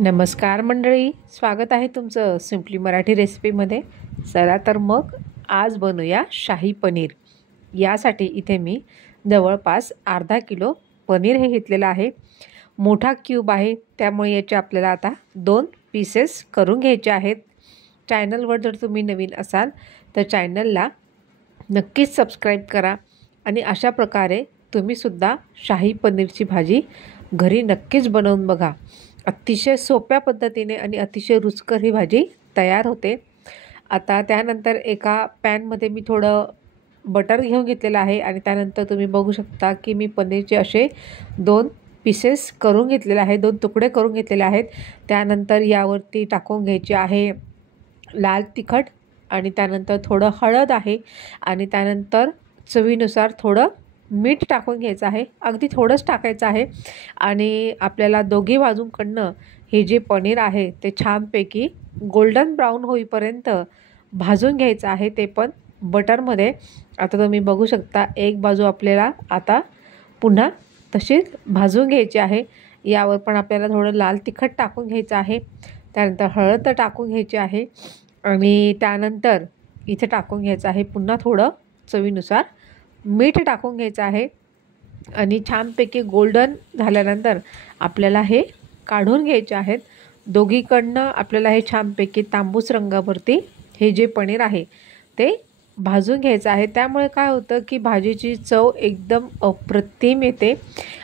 नमस्कार मंडळी, स्वागत आहे तुमचं सिम्पली मराठी रेसिपीमध्ये। चला तर मग आज बनवूया शाही पनीर। यासाठी इथे मी जवळपास अर्धा किलो पनीर हे घेतलेलं आहे। मोठा क्यूब आहे, त्यामुळे याचे आपल्याला आता 2 पीसेस करून घ्यायचे आहेत। चॅनलवर जर तुम्ही नवीन असाल तर चॅनलला नक्कीच सबस्क्राईब करा आणि अशा प्रकारे तुम्ही सुद्धा शाही पनीरची भाजी घरी नक्कीच बनवून बघा। अतिशय सोप्या पद्धतीने आणि अतिशय रुचकर ही भाजी तयार होते। आता त्यानंतर एका पॅनमध्ये मी थोडं बटर घेऊन घेतलेलं आहे आणि त्यानंतर तुम्ही बघू शकता की मी पनीरचे असे 2 पीसेस करून घेतलेले आहे, 2 तुकडे करून घेतलेले आहेत। त्यानंतर यावरती टाकून घ्यायचे आहे लाल तिखट आणि त्यानंतर थोडं हळद आहे आणि त्यानंतर चवीनुसार थोडं मीठ टाकून घ्यायचं आहे, अगदी थोडंच टाकायचं आहे। आणि आपल्याला दोघी बाजूंकडनं हे जे पनीर आहे ते छानपैकी गोल्डन ब्राऊन होईपर्यंत भाजून घ्यायचं आहे, ते पण बटरमध्ये। आता तुम्ही बघू शकता एक बाजू आपल्याला आता पुन्हा तशीच भाजून घ्यायची आहे। यावर पण आपल्याला थोडं लाल तिखट टाकून घ्यायचं आहे, त्यानंतर हळद टाकून घ्यायची आहे आणि त्यानंतर इथे टाकून घ्यायचं आहे पुन्हा थोडं चवीनुसार मीठ टाकून घ्यायचं आहे। आणि छानपैकी गोल्डन झाल्यानंतर आपल्याला हे काढून घ्यायचे आहेत। दोघीकडनं आपल्याला हे छानपैकी तांबूस रंगावरती हे जे पनीर आहे ते भाजून घ्यायचं आहे। त्यामुळे काय होतं की भाजीची चव एकदम अप्रतिम येते।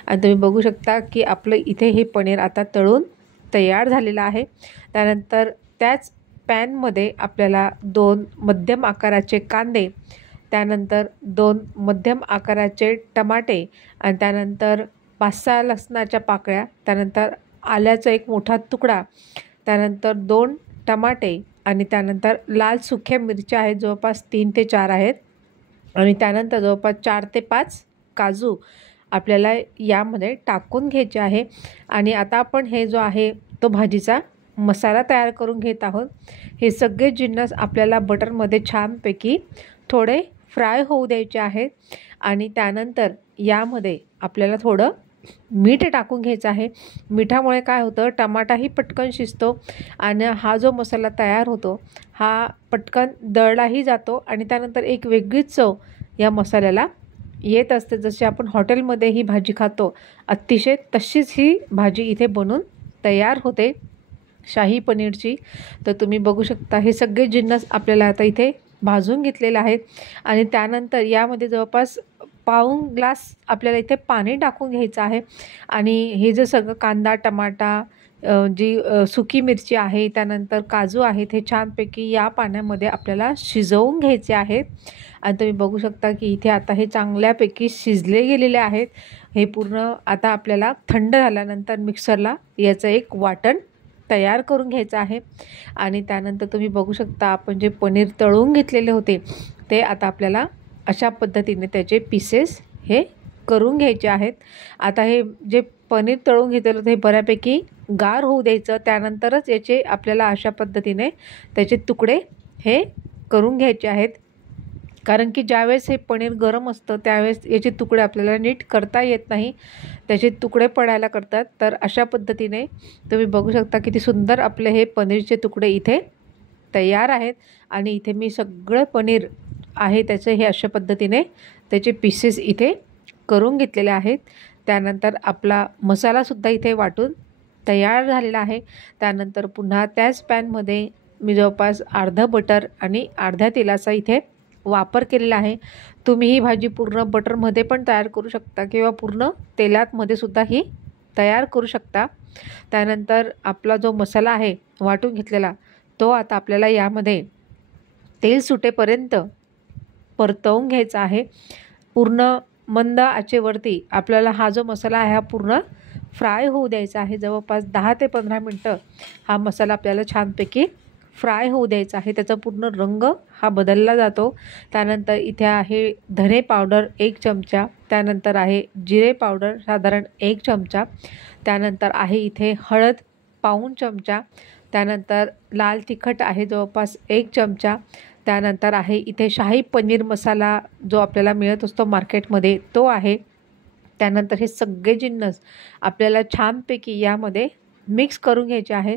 आणि तुम्ही बघू शकता की आपलं इथे हे पनीर आता तळून तयार झालेलं आहे। त्यानंतर त्याच पॅनमध्ये आपल्याला 2 मध्यम आकाराचे कांदे, त्यानंतर 2 मध्यम आकाराचे टमाटे आणि त्यानंतर 5-6 लसणाच्या पाकळ्या, त्यानंतर आल्याचा एक मोठा तुकडा, त्यानंतर 2 टमाटे आणि त्यानंतर लाल सुक्या मिरच्या आहेत, जवळपास 3 ते 4 आहेत आणि त्यानंतर जवळपास 4 ते 5 काजू आपल्याला यामध्ये टाकून घ्यायचे आहे। आणि आता आपण हे जो आहे तो भाजीचा मसाला तयार करून घेत आहोत। हे सगळे जिन्नस आपल्याला बटरमध्ये छानपैकी थोडे फ्राय होऊ द्यायचे आहेत आणि त्यानंतर यामध्ये आपल्याला थोडं मीठ टाकून घ्यायचं आहे। मिठामुळे काय होतं, टमाटाही पटकन शिजतो आणि हा जो मसाला तयार होतो हा पटकन दळलाही जातो आणि त्यानंतर एक वेगळीच चव या मसाल्याला येत असते। जशी आपण हॉटेलमध्ये ही भाजी खातो अतिशय तशीच ही भाजी इथे बनून तयार होते शाही पनीरची। तर तुम्ही बघू शकता हे सगळे जिन्नस आपल्याला आता इथे भाजून घेतलेले आहेत आणि त्यानंतर यामध्ये जवळपास पाऊण ग्लास आपल्याला इथे पाणी टाकून घ्यायचं आहे। आणि हे जे सगळं कांदा, टमाटा, सुकी मिरची आहे, त्यानंतर काजू आहेत, हे छानपैकी या पाण्यामध्ये आपल्याला शिजवून घ्यायचे आहेत। आणि तुम्ही बघू शकता की इथे आता हे चांगल्यापैकी शिजले गेलेले आहेत। हे पूर्ण आता आपल्याला थंड झाल्यानंतर मिक्सरला याचं एक वाटण तयार करून घ्यायचं आहे। आणि त्यानंतर तुम्ही बघू शकता आपण जे पनीर तळून घेतलेले होते ते आता आपल्याला अशा पद्धतीने त्याचे पीसेस हे करून घ्यायचे आहेत। आता हे जे पनीर तळून घेतलेलं होतं हे बऱ्यापैकी गार होऊ द्यायचं, त्यानंतरच याचे आपल्याला अशा पद्धतीने त्याचे तुकडे हे करून घ्यायचे आहेत। कारण की ज्यावेळेस हे पनीर गरम असतं त्यावेळेस याचे तुकडे आपल्याला नीट करता येत नाही, त्याचे तुकडे पडायला करतात। तर अशा पद्धतीने तुम्ही बघू शकता किती सुंदर आपले हे पनीरचे तुकडे इथे तयार आहेत। आणि इथे मी सगळं पनीर आहे त्याचे हे अशा पद्धतीने त्याचे पीसेस इथे करून घेतलेले आहेत। त्यानंतर आपला मसालासुद्धा इथे वाटून तयार झालेला आहे। त्यानंतर पुन्हा त्याच पॅनमध्ये मी जवळपास अर्धा बटर आणि अर्ध्या तेलाचा इथे वापर केलेला आहे। तुम्ही ही भाजी पूर्ण बटरमध्ये पण तयार करू शकता किंवा पूर्ण तेलामध्ये सुद्धा ही तयार करू शकता। त्यानंतर आपला जो मसाला आहे वाटून घेतलेला तो आता आपल्याला यामध्ये तेल सुटेपर्यंत परतवून घ्यायचा आहे। पूर्ण मंद आचेवरती आपल्याला हा जो मसाला आहे हा पूर्ण फ्राय होऊ द्यायचा आहे। जवळपास 10 ते 15 मिनटं हा मसाला आपल्याला छानपैकी फ्राय होऊ द्यायचा आहे, त्याचा पूर्ण रंग हा बदलला जातो। त्यानंतर इथे आहे धने पावडर 1 चमचा, त्यानंतर आहे जिरे पावडर साधारण 1 चमचा, त्यानंतर आहे इथे हळद पाऊण चमचा, त्यानंतर लाल तिखट आहे जवळपास 1 चमचा, त्यानंतर आहे इथे शाही पनीर मसाला जो आपल्याला मिळत असतो मार्केटमध्ये तो आहे। त्यानंतर हे सगळे जिन्नस आपल्याला छानपैकी यामध्ये मिक्स करून घ्यायचे आहे.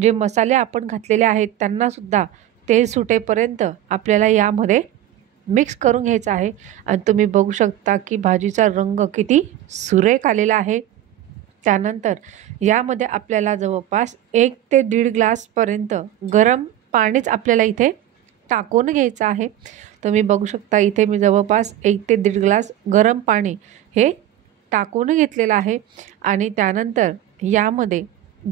जे मसाले आपण घातलेले आहेत त्यांनासुद्धा तेल सुटेपर्यंत आपल्याला यामध्ये मिक्स करून घ्यायचं आहे. आणि तुम्ही बघू शकता की भाजीचा रंग किती सुरेख आलेला आहे. त्यानंतर यामध्ये आपल्याला जवळपास 1 ते 1.5 ग्लासपर्यंत गरम पाणीच आपल्याला इथे टाकून घ्यायचं आहे. तुम्ही बघू शकता इथे मी जवळपास 1 ते 1.5 ग्लास गरम पाणी हे टाकून घेतलेलं आहे. आणि त्यानंतर यामध्ये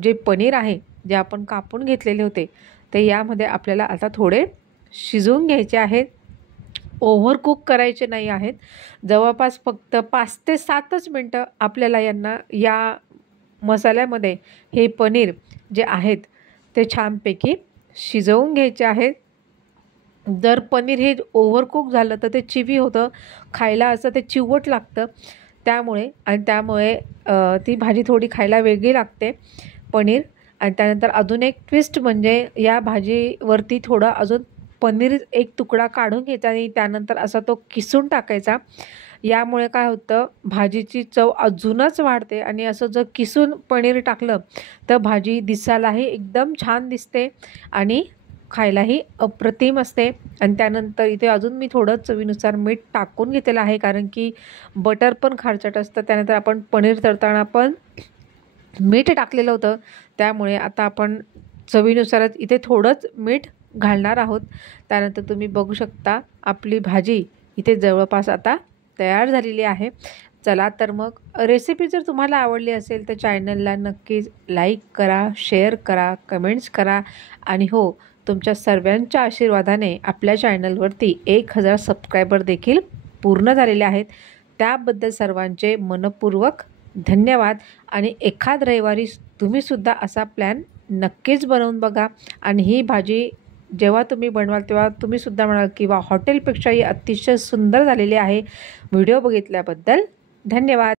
जे पनीर आहे जे आपण कापून घेतलेले होते ते यामध्ये आपल्याला आता थोडे शिजवून घ्यायचे आहेत. ओव्हर कुक करायचे नाही आहेत. जवळपास फक्त 5 ते 7च मिनटं आपल्याला या मसाल्यामध्ये हे पनीर जे आहेत ते छानपैकी शिजवून घ्यायचे आहेत. जर पनीर हे ओव्हर कुक झालं तर ते चिवी होतं, खायला असं ते चिवट लागतं. त्यामुळे ती भाजी थोडी खायला वेगळी लागते पनीर. आणि त्यानंतर अजून एक ट्विस्ट म्हणजे या भाजीवरती थोडं अजून पनीर एक तुकडा काढून घ्यायचा आणि त्यानंतर असा तो किसून टाकायचा. यामुळे काय होतं, भाजीची चव अजूनच वाढते. आणि असं जर किसून पनीर टाकलं तर भाजी दिसायलाही एकदम छान दिसते आणि खायलाही अप्रतिम असते. आणि त्यानंतर इथे अजून मी थोडं चवीनुसार मीठ टाकून घेतलेलं आहे, कारण की बटर पण खारचट असतं. त्यानंतर आपण पनीर तळताना पण मीठ टाकलेलं होतं, त्यामुळे आता आपण चवीनुसारच इथे थोडंच मीठ घालणार आहोत. त्यानंतर तुम्ही बघू शकता आपली भाजी इथे जवळपास आता तयार झालेली आहे. चला तर मग रेसिपी जर तुम्हाला आवडली असेल तर चॅनलला नक्कीच लाईक करा, शेअर करा, कमेंट्स करा. आणि हो, तुमच्या सर्वांच्या आशीर्वादाने आपल्या चॅनलवरती 1000 सबस्क्रायबर देखील पूर्ण झालेले आहेत. त्याबद्दल सर्वांचे मनपूर्वक धन्यवाद. आणि एखाद रविवारी तुम्हीसुद्धा असा प्लॅन नक्कीच बनवून बघा. आणि ही भाजी जेव्हा तुम्ही बनवाल तेव्हा तुम्हीसुद्धा म्हणाल किंवा हॉटेलपेक्षाही अतिशय सुंदर झालेली आहे. व्हिडिओ बघितल्याबद्दल धन्यवाद.